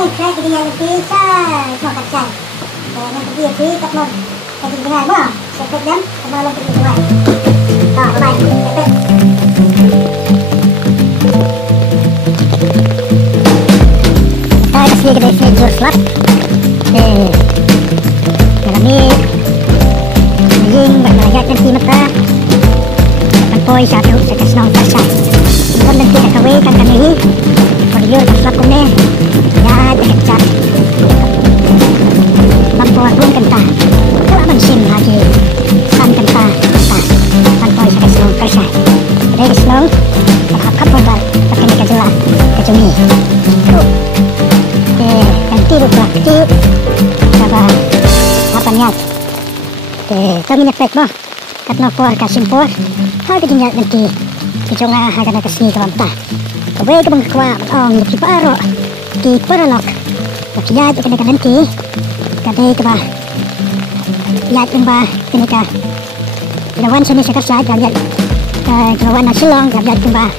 saya pergi yang bisa semua kacang. Yang pergi tak mau pergi dengan mau. Sepet jam kemarin pergi tuan. Tak bye. Sepet. Kita kasih kedai sini jurus lah. Kami Jing berlayar nanti mata Poi satu saya senang pasal. Bukan nanti nak kawin kan kami Pergiur tak kumne. Ya dekat. Mampu aku kentah. Kalau mensim lagi kan kentah. Kan poi saya senang pasal. Dari senang tak kapal bar pakai ni kerja kecumi. Nanti lupa kecil. Apa niat? Kami nak pek bah. Katna por kasimpor. Harga dinyak nanti. Kijonga harga nak kesini kelamta. Kau ke bang kwa ong di paro. Di perolok. Kiat kena nanti. Kadai ke bah. Kiat bah kena ka. Lawan sini saya kasih aja lihat. Lawan nasilong lihat ke bah.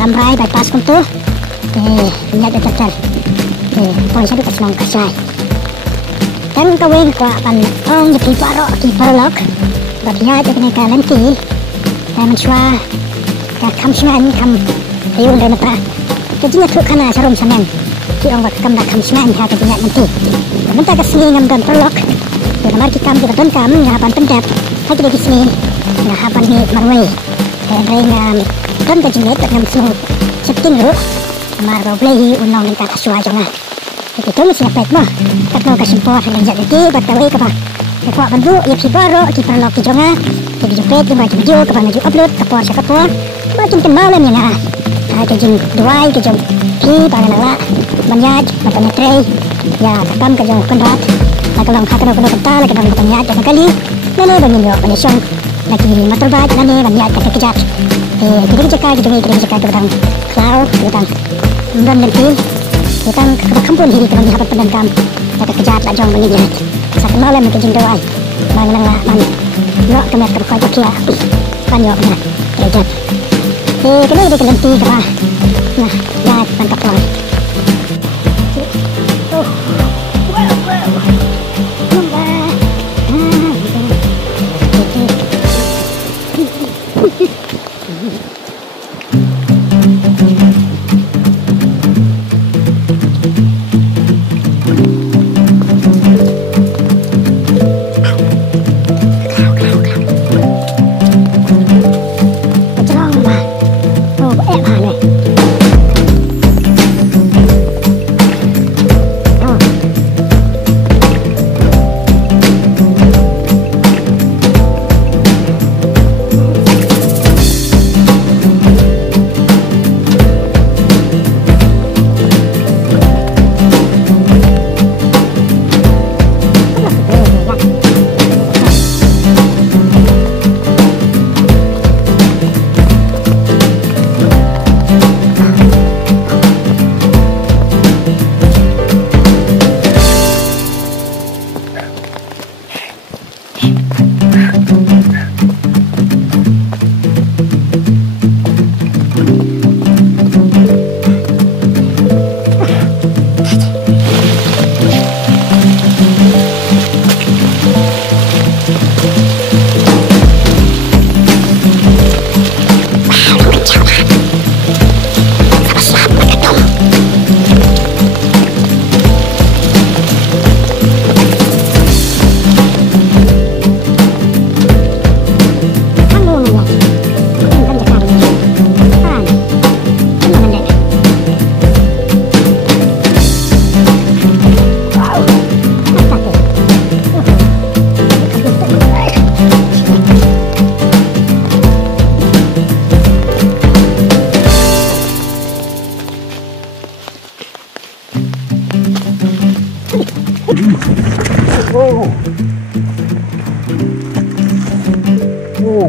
Ramrai bypass kuntu. Lihat dekat. Polis itu kesenang kasih. Dan kawin kwa pan ong di paro di perolok. Bagian itu kena nanti. Saya mencoba kam semen kam ayun dari mata. Kejinya tu kana sarum semen. Ki orang kam dah kam semen ha kejinya nanti. Minta ke sini ngam dan perlok. Kita mari kam kita don kam ngapan pendap. Ha kita di sini ngapan ni marwai. Dari ngam don kejinya tak ngam semua. Setin ru. Mar boleh unong minta kasua jangan. Itu mesti pet mah. Tak mau kasimpor dengan jadi batawi ke bah. Kuat bantu, ia pibaro, kita perlu kijonga, kita jepit, kita macam video, kita maju upload, kapor, sekapor, macam kenal lah ni na. Kijing dua, kijing ki, pangan ala, banyak, macam tray, ya kakam kijing konrat, kalau kakam kalau kental, kalau banyak jangan kali, nane banyak yo, banyak song, lagi motorbike, nane banyak kakak kejat, kita kerjakan, kita kerjakan tentang cloud, tentang dan nanti kita kampung diri kita dapat pendekam, kakak kejat lah jong banyak. Satu malam kita jumpa lagi. Mana mana lo kami akan kau jaga banyak mana kerja. Kena ada kelenti kah? Nah, ya mantap lah.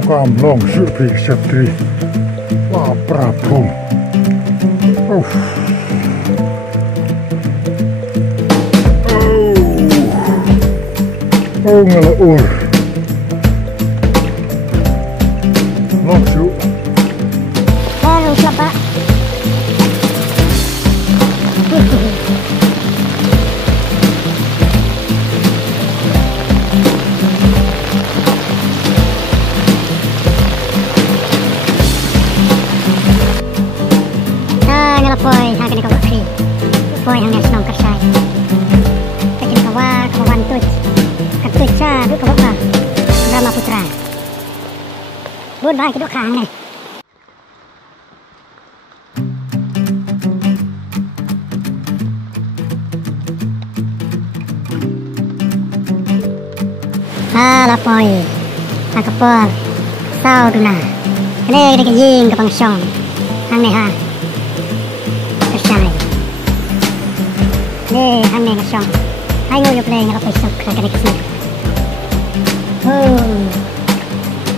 Kam long surpik septri. Wah prapum. Oh ngelaur. Long su. Baru siapa? poi hagan ko kri poi hang nes nong kasai kakin kawa kawan tuj katuj cha du ko ba Rama Putra buôn vai cái độ kháng này la poi akapor sao du na đây cái gì cái bằng song hàng này ha cái sai đây hàng này cái song hai người chụp lên nó phải sọc cái này cái gì